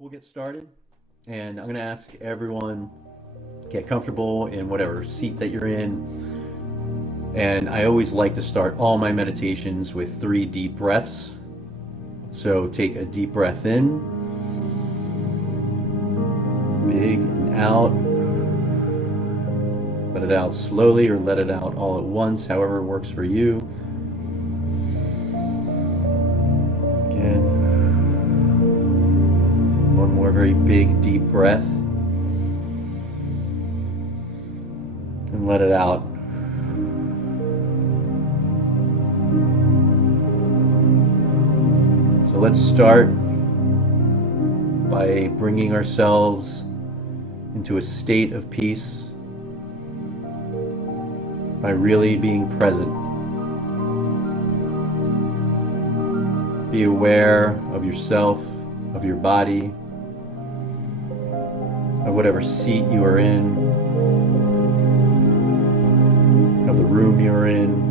we'll get started. And I'm going to ask everyone get comfortable in whatever seat that you're in. And I always like to start all my meditations with 3 deep breaths. So take a deep breath in, big and out. Let it out slowly or let it out all at once, however works for you. Again, one more very big deep breath. And let it out. So let's start by bringing ourselves into a state of peace, by really being present. Be aware of yourself, of your body, of whatever seat you are in, of the room you're in.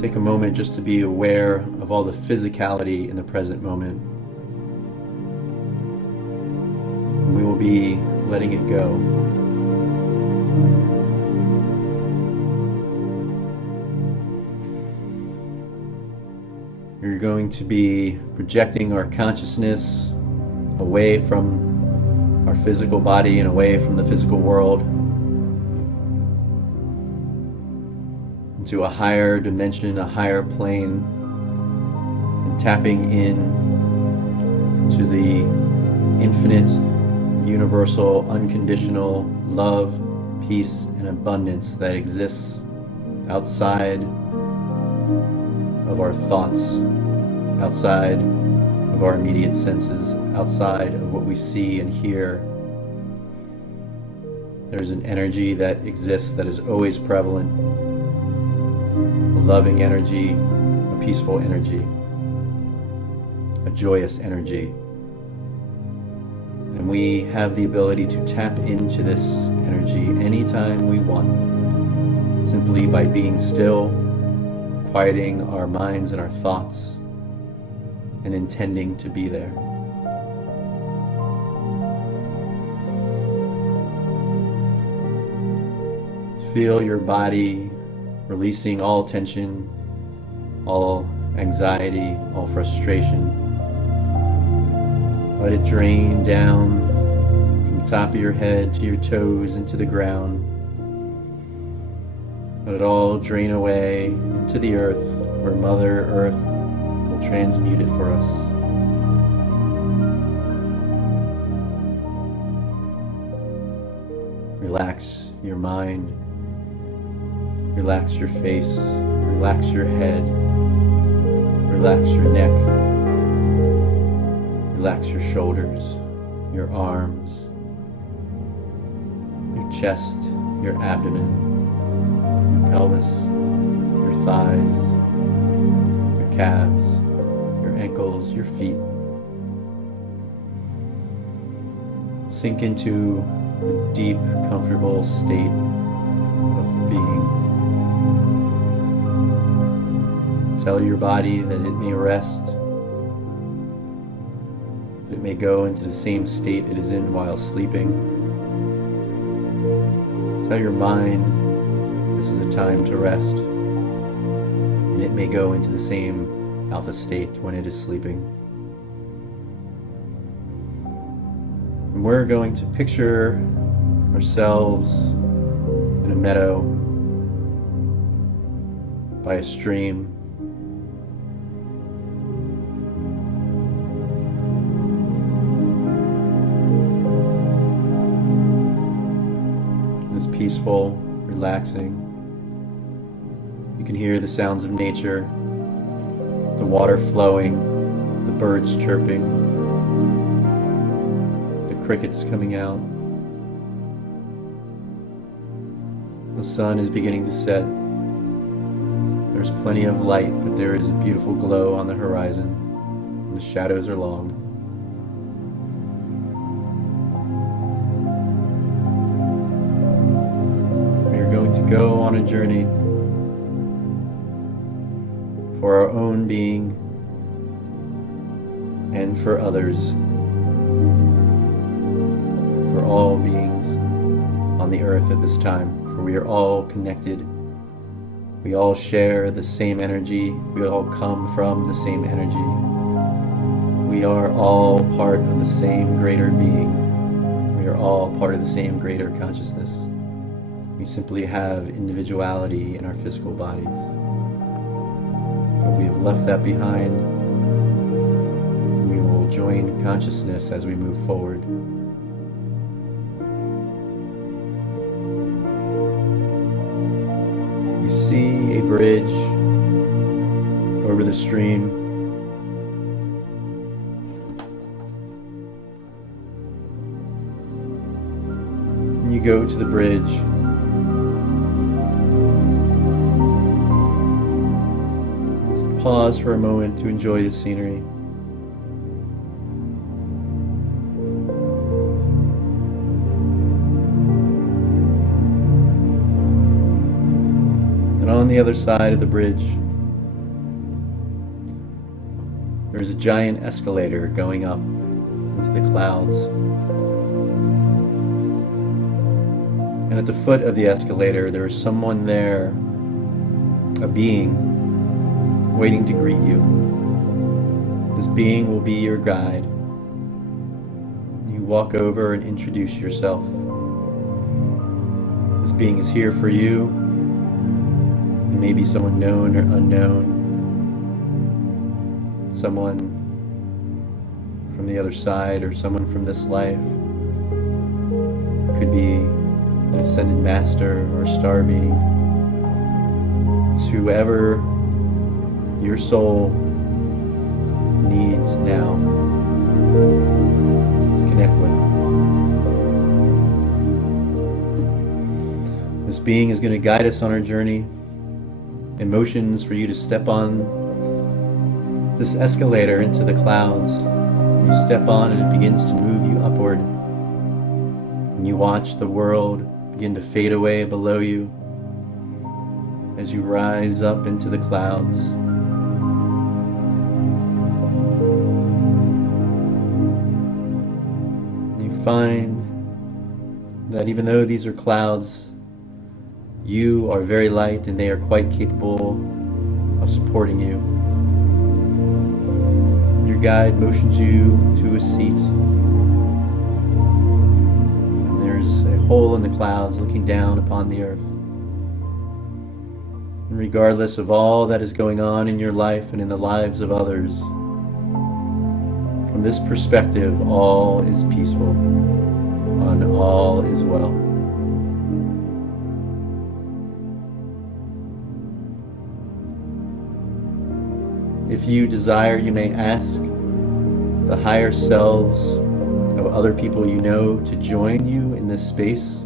Take a moment just to be aware of all the physicality in the present moment. And we will be letting it go. We're going to be projecting our consciousness away from our physical body and away from the physical world into a higher dimension, a higher plane, and tapping in to the infinite, universal, unconditional love, peace, and abundance that exists outside of our thoughts, outside of our immediate senses, outside of what we see and hear. There's an energy that exists that is always prevalent, a loving energy, a peaceful energy, a joyous energy. And we have the ability to tap into this energy anytime we want, simply by being still, quieting our minds and our thoughts, and intending to be there. Feel your body releasing all tension, all anxiety, all frustration. Let it drain down from the top of your head to your toes into the ground. Let it all drain away into the earth, where Mother Earth will transmute it for us. Relax your mind, relax your face, relax your head, relax your neck, relax your shoulders, your arms, your chest, your abdomen, pelvis, your thighs, your calves, your ankles, your feet. Sink into a deep, comfortable state of being. Tell your body that it may rest, that it may go into the same state it is in while sleeping. Tell your mind this is a time to rest, and it may go into the same alpha state when it is sleeping. And we're going to picture ourselves in a meadow by a stream. It's peaceful, relaxing. You can hear the sounds of nature, the water flowing, the birds chirping, the crickets coming out. The sun is beginning to set. There's plenty of light, but there is a beautiful glow on the horizon, and the shadows are long. We are going to go on a journey for our own being and for others. earth at this time, for we are all connected. We all share the same energy. We all come from the same energy. We are all part of the same greater being. We are all part of the same greater consciousness. We simply have individuality in our physical bodies. But we have left that behind. We will join consciousness as we move forward. You see a bridge over the stream. And you go to the bridge. Pause for a moment to enjoy the scenery. And on the other side of the bridge, there's a giant escalator going up into the clouds. And at the foot of the escalator, there is someone there, a being, waiting to greet you. This being will be your guide. You walk over and introduce yourself. This being is here for you. It may be someone known or unknown. Someone from the other side or someone from this life. It could be an ascended master or a star being. It's whoever your soul needs now to connect with. This being is going to guide us on our journey. Emotions for you to step on this escalator into the clouds. You step on and it begins to move you upward. And you watch the world begin to fade away below you as you rise up into the clouds. Find that even though these are clouds, you are very light and they are quite capable of supporting you. Your guide motions you to a seat, and there's a hole in the clouds looking down upon the earth. And regardless of all that is going on in your life and in the lives of others, from this perspective, all is peaceful, and all is well. If you desire, you may ask the higher selves of other people you know to join you in this space.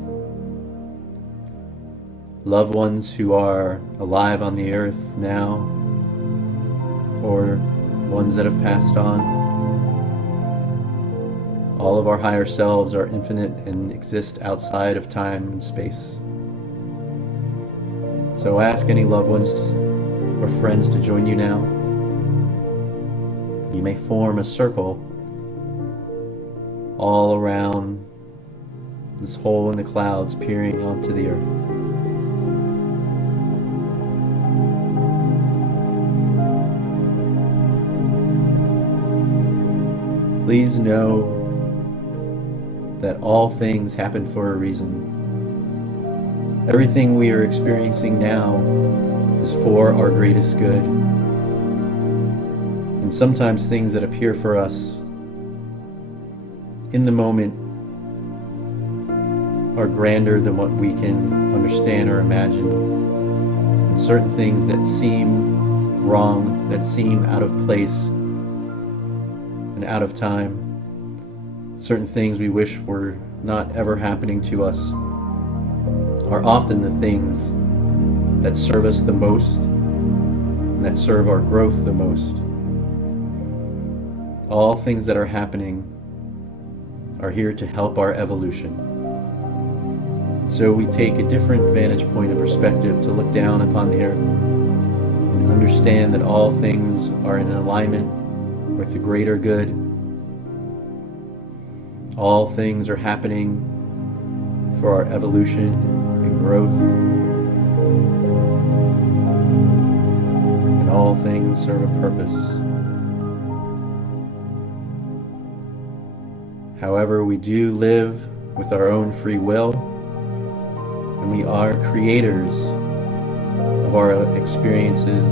Loved ones who are alive on the earth now, or ones that have passed on. All of our higher selves are infinite and exist outside of time and space. So ask any loved ones or friends to join you now. You may form a circle all around this hole in the clouds peering onto the earth. Please know that all things happen for a reason. Everything we are experiencing now is for our greatest good. And sometimes things that appear for us in the moment are grander than what we can understand or imagine. And certain things that seem wrong, that seem out of place and out of time, certain things we wish were not ever happening to us, are often the things that serve us the most and that serve our growth the most. All things that are happening are here to help our evolution. So we take a different vantage point of perspective to look down upon the earth and understand that all things are in alignment with the greater good. All things are happening for our evolution and growth. And all things serve a purpose. However, we do live with our own free will, and we are creators of our experiences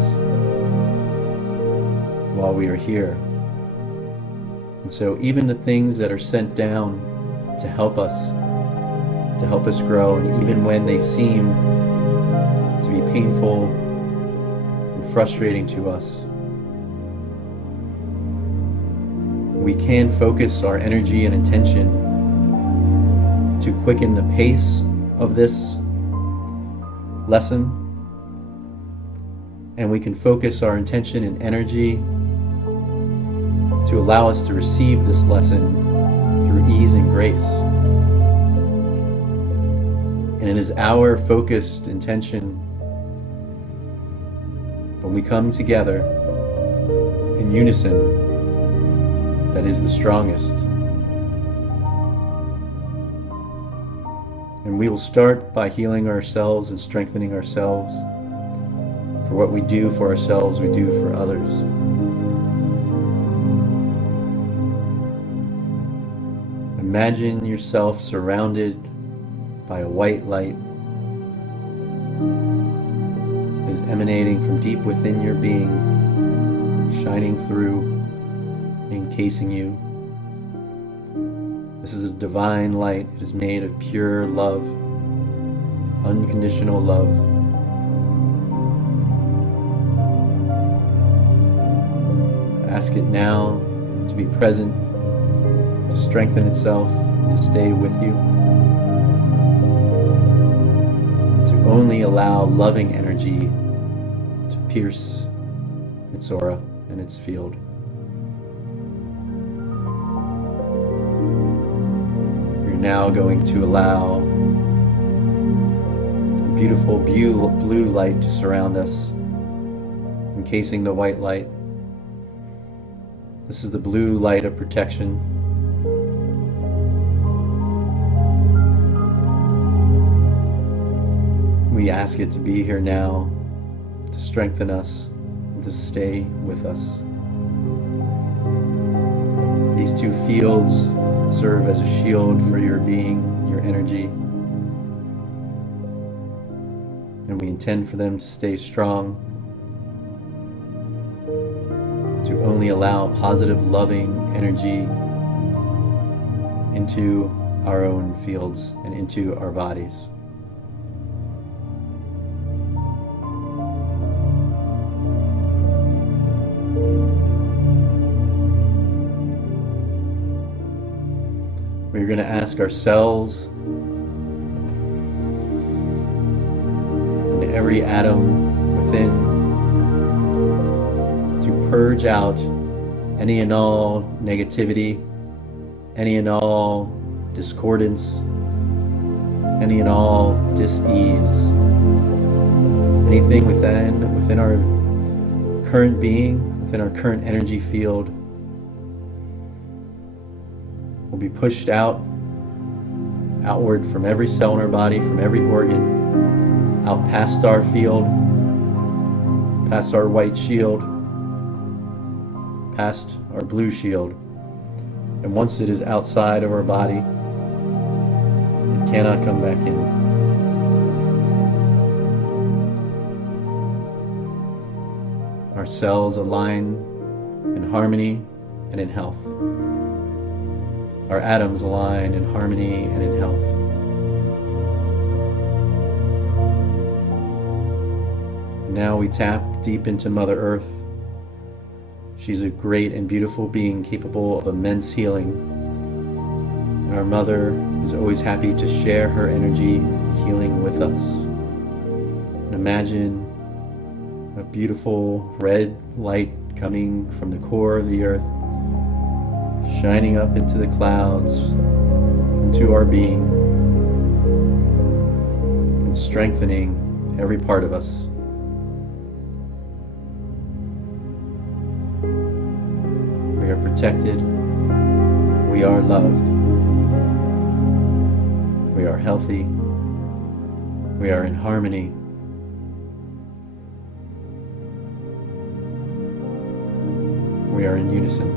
while we are here. And so even the things that are sent down to help us grow, and even when they seem to be painful and frustrating to us, we can focus our energy and intention to quicken the pace of this lesson, and we can focus our intention and energy to allow us to receive this lesson through ease and grace. And it is our focused intention, when we come together in unison, that is the strongest. And we will start by healing ourselves and strengthening ourselves. For what we do for ourselves, we do for others. Imagine yourself surrounded by a white light that is emanating from deep within your being, shining through, encasing you. This is a divine light. It is made of pure love, unconditional love. Ask it now to be present, to strengthen itself, to stay with you, to only allow loving energy to pierce its aura and its field. We're now going to allow a beautiful blue light to surround us, encasing the white light. This is the blue light of protection. We ask it to be here now, to strengthen us, and to stay with us. These two fields serve as a shield for your being, your energy. And we intend for them to stay strong, to only allow positive, loving energy into our own fields and into our bodies. We're going to ask ourselves and every atom within to purge out any and all negativity, any and all discordance, any and all dis-ease, anything within our current being, within our current energy field, will be pushed outward from every cell in our body, from every organ, out past our field, past our white shield, past our blue shield. And once it is outside of our body, it cannot come back in. Our cells align in harmony and in health. Our atoms align in harmony and in health. Now we tap deep into Mother Earth. She's a great and beautiful being capable of immense healing. And our Mother is always happy to share her energy healing with us. And imagine a beautiful red light coming from the core of the earth, shining up into the clouds, into our being, and strengthening every part of us. We are protected. We are loved. We are are healthy. We are in harmony. We are in unison.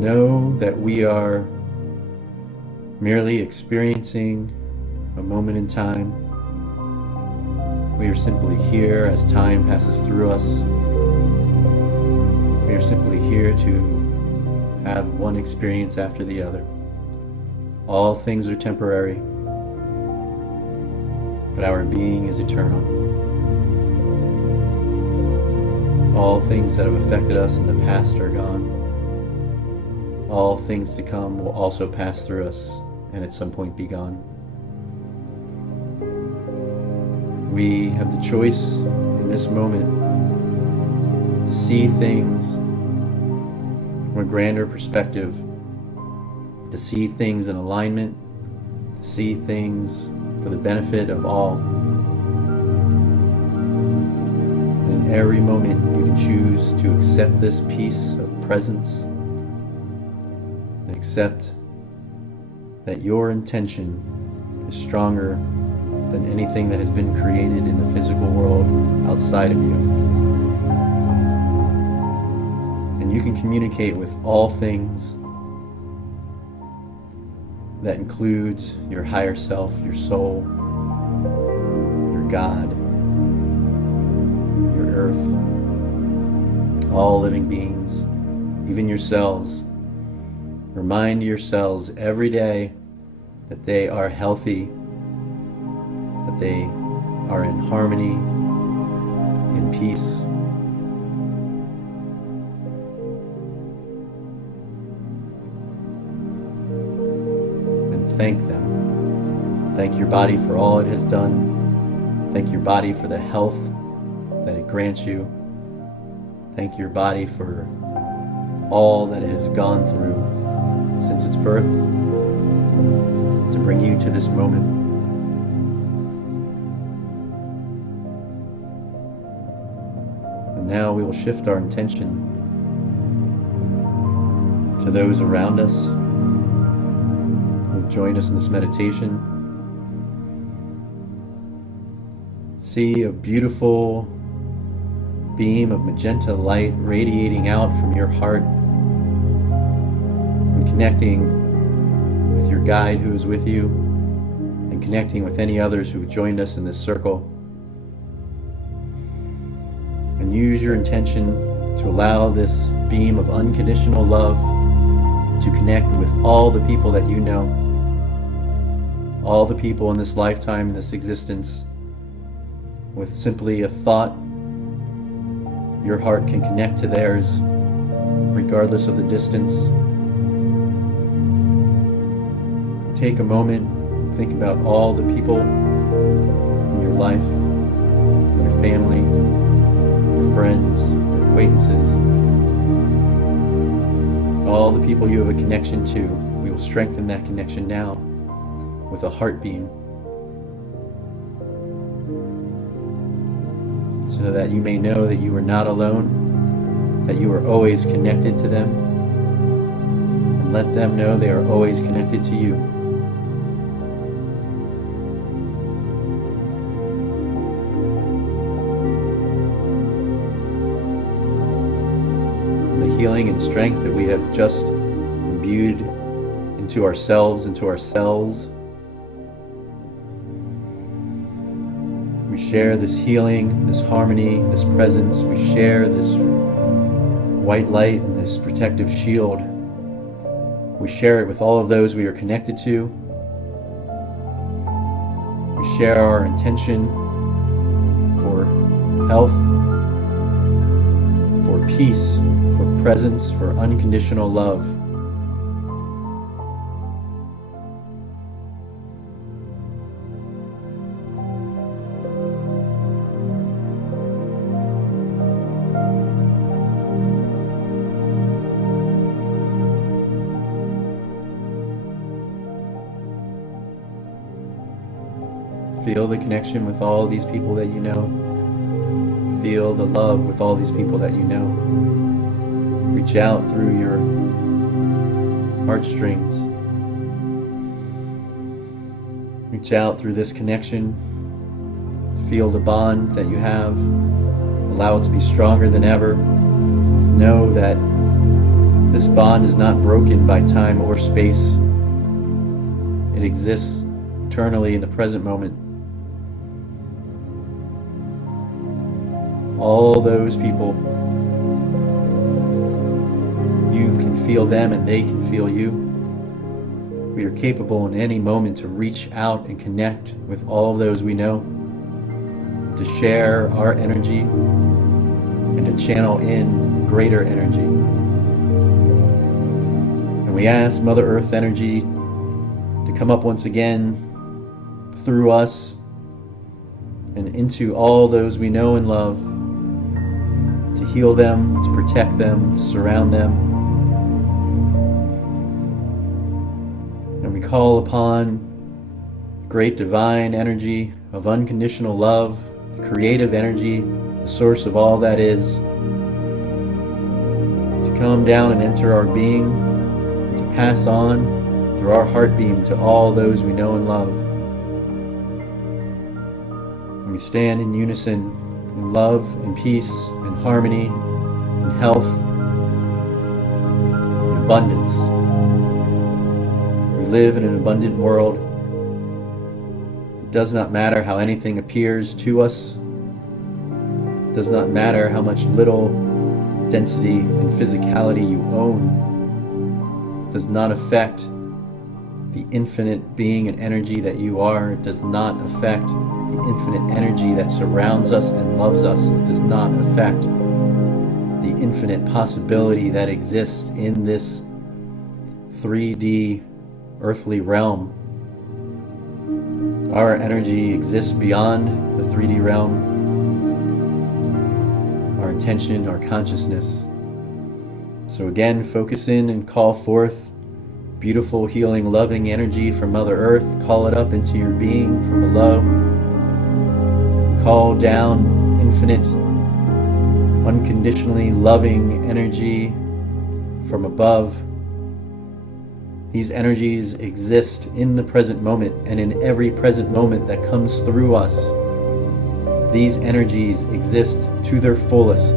Know that we are merely experiencing a moment in time. We are simply here as time passes through us. We are simply here to have one experience after the other. All things are temporary, but our being is eternal. All things that have affected us in the past are gone. All things to come will also pass through us and at some point be gone. We have the choice in this moment to see things from a grander perspective, to see things in alignment, to see things for the benefit of all. And in every moment you can choose to accept this piece of presence and accept that your intention is stronger than anything that has been created in the physical world outside of you. And you can communicate with all things. That includes your higher self, your soul, your God, your earth, all living beings, even your cells. Remind your cells every day that they are healthy, that they are in harmony, in peace. And thank them. Thank your body for all it has done. Thank your body for the health that it grants you. Thank your body for all that it has gone through since its birth to bring you to this moment. And now we will shift our intention to those around us who have joined us in this meditation. See a beautiful beam of magenta light radiating out from your heart and connecting with your guide who is with you and connecting with any others who have joined us in this circle. And use your intention to allow this beam of unconditional love to connect with all the people that you know, all the people in this lifetime, in this existence. With simply a thought, your heart can connect to theirs, regardless of the distance. Take a moment, think about all the people in your life, your family, your friends, your acquaintances, all the people you have a connection to. We will strengthen that connection now with a heart beam, so that you may know that you are not alone, that you are always connected to them, and let them know they are always connected to you. The healing and strength that we have just imbued into ourselves, into our cells. We share this healing, this harmony, this presence. We share this white light and this protective shield. We share it with all of those we are connected to. We share our intention for health, for peace, for presence, for unconditional love. Feel the connection with all these people that you know. Feel the love with all these people that you know. Reach out through your heartstrings. Reach out through this connection. Feel the bond that you have. Allow it to be stronger than ever. Know that this bond is not broken by time or space. It exists eternally in the present moment. All those people, you can feel them and they can feel you. We are capable in any moment to reach out and connect with all those we know, to share our energy and to channel in greater energy. And we ask Mother Earth energy to come up once again through us and into all those we know and love, to heal them, to protect them, to surround them. And we call upon great divine energy of unconditional love, the creative energy, the source of all that is, to come down and enter our being, to pass on through our heartbeam to all those we know and love. And we stand in unison, in love, in peace, in harmony, in health, in abundance. We live in an abundant world. It does not matter how anything appears to us. It does not matter how much little density and physicality you own. It does not affect the infinite being and energy that you are. It does not affect the infinite energy that surrounds us and loves us. It does not affect the infinite possibility that exists in this 3D earthly realm. Our energy exists beyond the 3D realm. Our intention, our consciousness. So again, focus in and call forth beautiful, healing, loving energy from Mother Earth. Call it up into your being from below. Call down infinite, unconditionally loving energy from above. These energies exist in the present moment and in every present moment that comes through us. These energies exist to their fullest.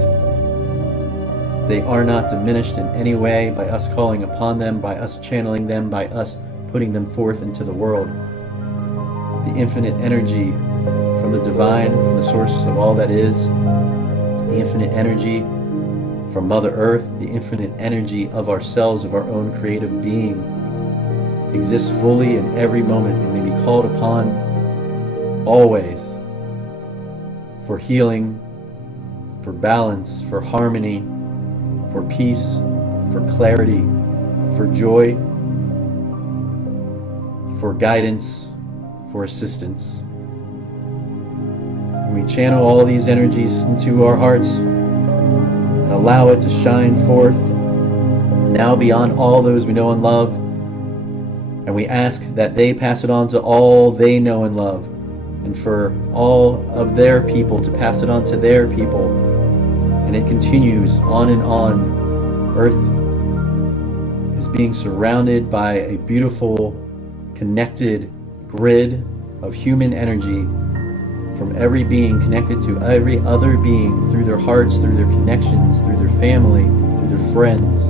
They are not diminished in any way by us calling upon them, by us channeling them, by us putting them forth into the world. The infinite energy from the divine, from the source of all that is, the infinite energy from Mother Earth, the infinite energy of ourselves, of our own creative being, exists fully in every moment and may be called upon always for healing, for balance, for harmony, for peace, for clarity, for joy, for guidance, for assistance. And we channel all these energies into our hearts and allow it to shine forth now beyond all those we know and love. And we ask that they pass it on to all they know and love, and for all of their people to pass it on to their people. And it continues on and on. Earth is being surrounded by a beautiful, connected grid of human energy from every being connected to every other being through their hearts, through their connections, through their family, through their friends.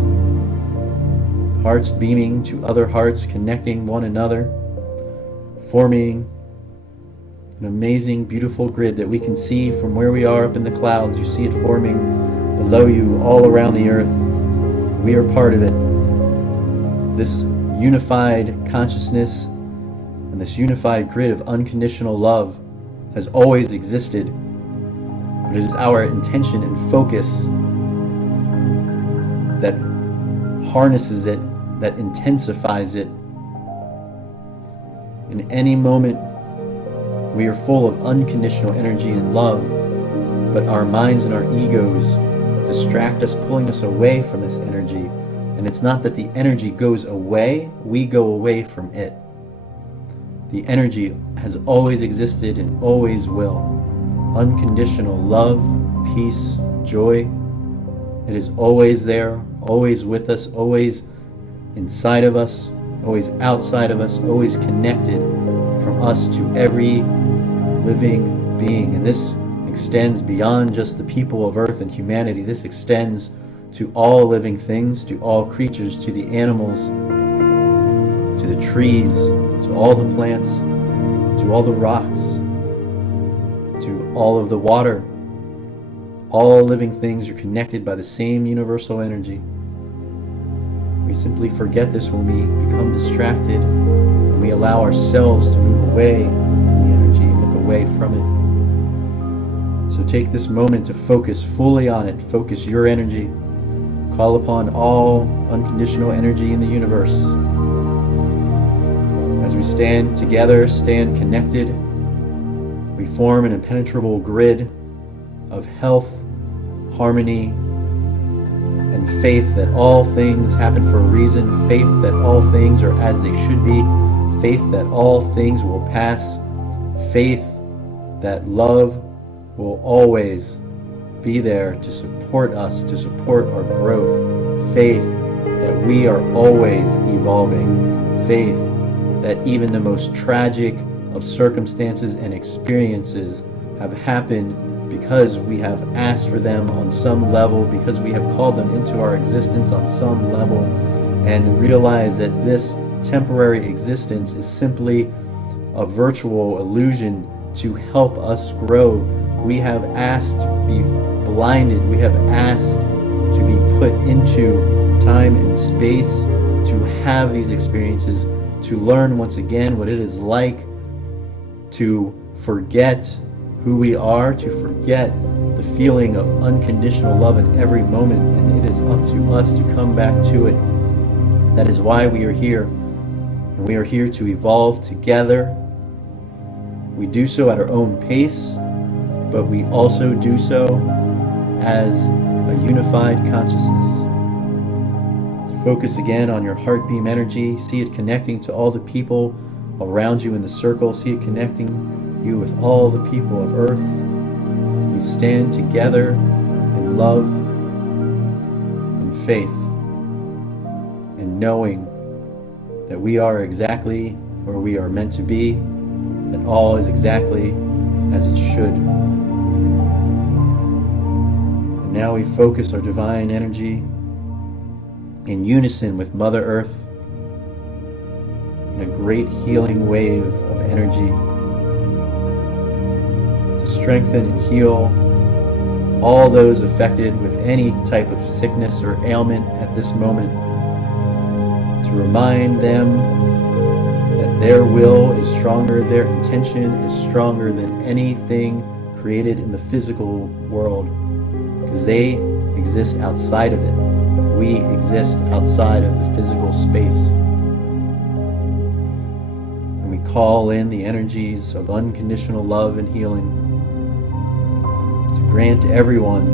Hearts beaming to other hearts, connecting one another, forming an amazing, beautiful grid that we can see from where we are up in the clouds. You see it forming below you, all around the earth. We are part of it. This unified consciousness and this unified grid of unconditional love has always existed, but it is our intention and focus that harnesses it, that intensifies it. In any moment, we are full of unconditional energy and love, but our minds and our egos distract us, pulling us away from this energy. And it's not that the energy goes away, we go away from it. The energy has always existed and always will. Unconditional love, peace, joy, It is always there, always with us, always inside of us, always outside of us, always connected from us to every living being. And this extends beyond just the people of Earth and humanity. This extends to all living things, to all creatures, to the animals, to the trees, to all the plants, to all the rocks, to all of the water. All living things are connected by the same universal energy. We simply forget this when we become distracted and we allow ourselves to move away from the energy and look away from it. So take this moment to focus fully on it. Focus your energy. Call upon all unconditional energy in the universe. As we stand together, stand connected, we form an impenetrable grid of health, harmony, and faith that all things happen for a reason, faith that all things are as they should be, faith that all things will pass, faith that love will always be there to support us, to support our growth, faith that we are always evolving, faith that even the most tragic of circumstances and experiences have happened because we have asked for them on some level, because we have called them into our existence on some level, and realize that this temporary existence is simply a virtual illusion to help us grow. We have asked to be blinded, we have asked to be put into time and space to have these experiences, to learn once again what it is like to forget who we are, to forget the feeling of unconditional love in every moment, and it is up to us to come back to it. That is why we are here, and we are here to evolve together. We do so at our own pace, but we also do so as a unified consciousness. Focus again on your heart beam energy. See it connecting to all the people around you in the circle. See it connecting you with all the people of Earth. We stand together in love and faith, and knowing that we are exactly where we are meant to be, that all is exactly as it should. And now we focus our divine energy in unison with Mother Earth in a great healing wave of energy to strengthen and heal all those affected with any type of sickness or ailment at this moment, to remind them that their will is stronger, their intention is stronger than anything created in the physical world, because they exist outside of it. We exist outside of the physical space. And we call in the energies of unconditional love and healing to grant everyone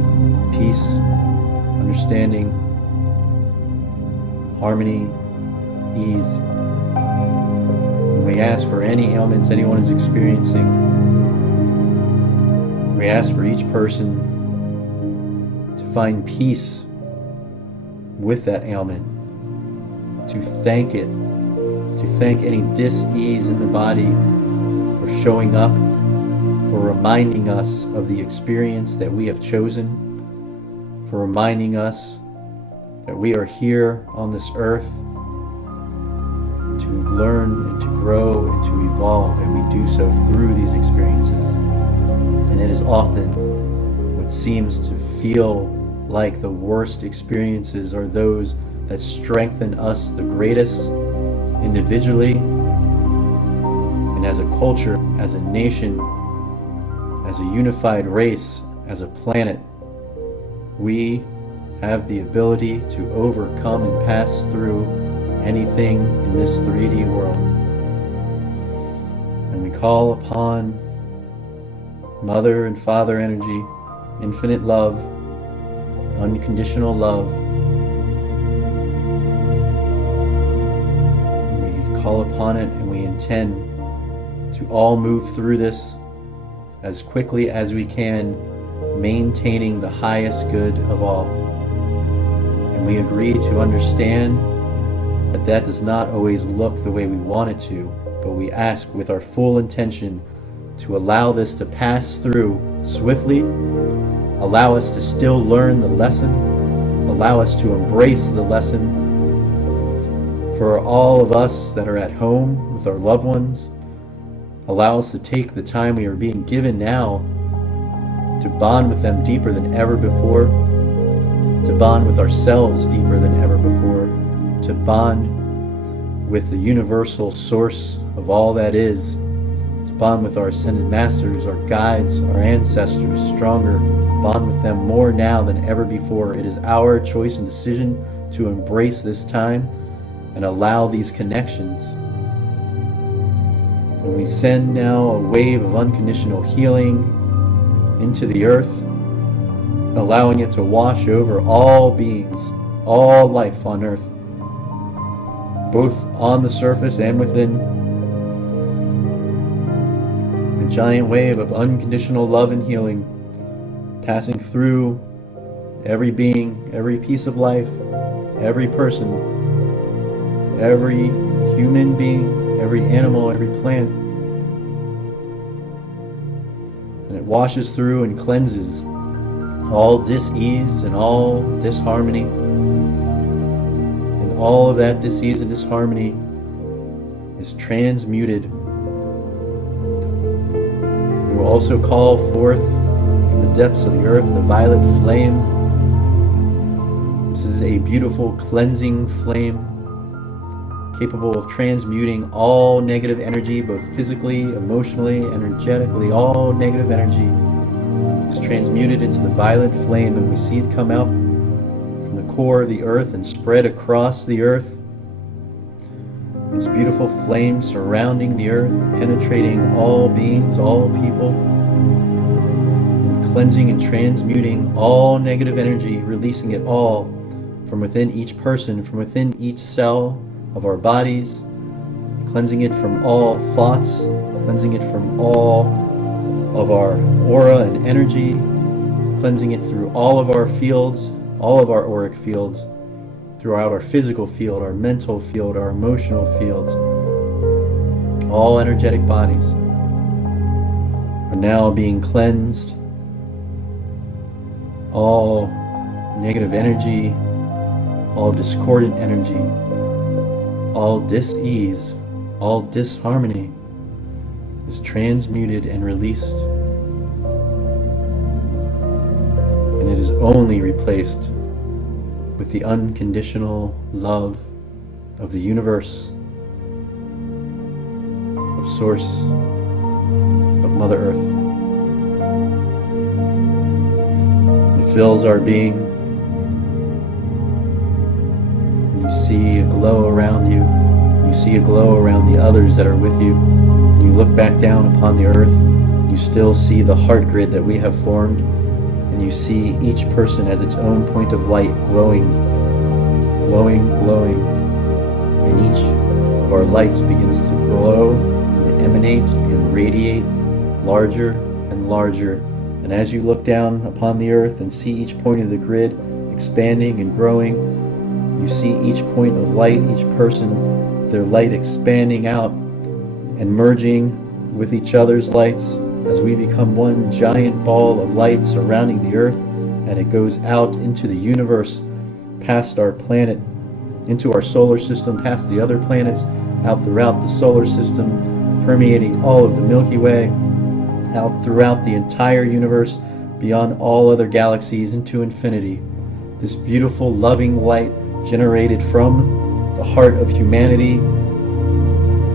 peace, understanding, harmony, ease. And we ask for any ailments anyone is experiencing. We ask for each person to find peace with that ailment, to thank it, to thank any dis-ease in the body for showing up, for reminding us of the experience that we have chosen, for reminding us that we are here on this earth to learn and to grow and to evolve, and we do so through these experiences. And it is often what seems to feel like the worst experiences are those that strengthen us the greatest individually and as a culture, as a nation, as a unified race, as a planet. We have the ability to overcome and pass through anything in this 3D world. And we call upon Mother and Father energy, infinite love, unconditional love. We call upon it and we intend to all move through this as quickly as we can, maintaining the highest good of all. And we agree to understand that that does not always look the way we want it to, but we ask with our full intention to allow this to pass through swiftly, allow us to still learn the lesson, allow us to embrace the lesson. For all of us that are at home with our loved ones, allow us to take the time we are being given now to bond with them deeper than ever before, to bond with ourselves deeper than ever before, to bond with the universal source of all that is, to bond with our ascended masters, our guides, our ancestors stronger, bond with them more now than ever before. It is our choice and decision to embrace this time and allow these connections. And we send now a wave of unconditional healing into the earth, allowing it to wash over all beings, all life on earth, both on the surface and within. A giant wave of unconditional love and healing passing through every being, every piece of life, every person, every human being, every animal, every plant. And it washes through and cleanses all dis-ease and all disharmony. And all of that dis-ease and disharmony is transmuted. We will also call forth from the depths of the earth the violet flame. This is a beautiful cleansing flame, capable of transmuting all negative energy, both physically, emotionally, energetically. All negative energy is transmuted into the violet flame, and we see it come out from the core of the earth and spread across the earth. This beautiful flame surrounding the earth, penetrating all beings, all people, and cleansing and transmuting all negative energy, releasing it all from within each person, from within each cell of our bodies, cleansing it from all thoughts, cleansing it from all of our aura and energy, cleansing it through all of our fields, all of our auric fields, throughout our physical field, our mental field, our emotional fields. All energetic bodies are now being cleansed. All negative energy, all discordant energy, all dis-ease, all disharmony is transmuted and released. And it is only replaced with the unconditional love of the universe, of Source, of Mother Earth. It fills our being. And you see a glow around you. You see a glow around the others that are with you. And you look back down upon the earth. You still see the heart grid that we have formed. And you see each person as its own point of light, glowing, glowing, glowing. And each of our lights begins to glow and emanate and radiate larger and larger. And as you look down upon the earth and see each point of the grid expanding and growing, you see each point of light, each person, their light expanding out and merging with each other's lights as we become one giant ball of light surrounding the earth, and it goes out into the universe, past our planet, into our solar system, past the other planets, out throughout the solar system, permeating all of the Milky Way, out throughout the entire universe, beyond all other galaxies into infinity. This beautiful, loving light generated from the heart of humanity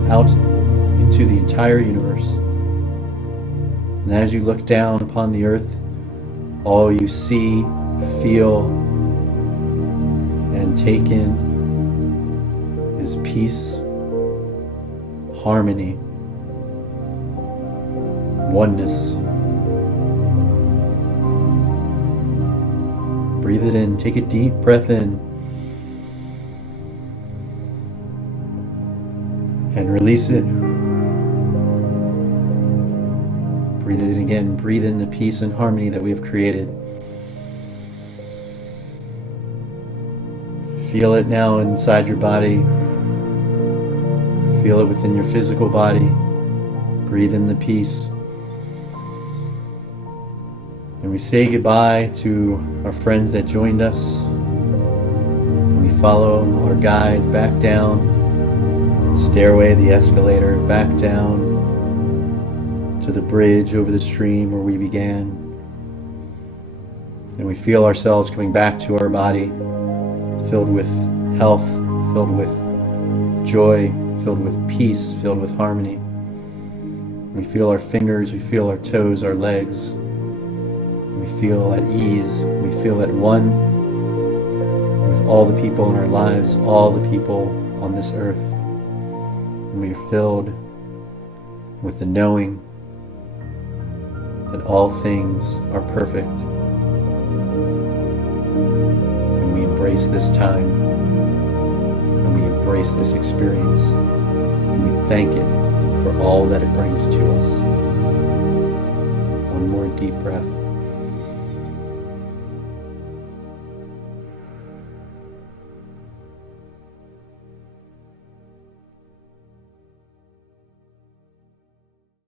out into the entire universe. And as you look down upon the earth, all you see, feel, and take in is peace, harmony, oneness. Breathe it in. Take a deep breath in. And release it. Breathe it in again. Breathe in the peace and harmony that we have created. Feel it now inside your body. Feel it within your physical body. Breathe in the peace. And we say goodbye to our friends that joined us. We follow our guide back down the stairway, the escalator, back down to the bridge over the stream where we began. And we feel ourselves coming back to our body, filled with health, filled with joy, filled with peace, filled with harmony. We feel our fingers, we feel our toes, our legs. We feel at ease, we feel at one with all the people in our lives, all the people on this earth. And we are filled with the knowing that all things are perfect. And we embrace this time, and we embrace this experience, and we thank it for all that it brings to us. One more deep breath.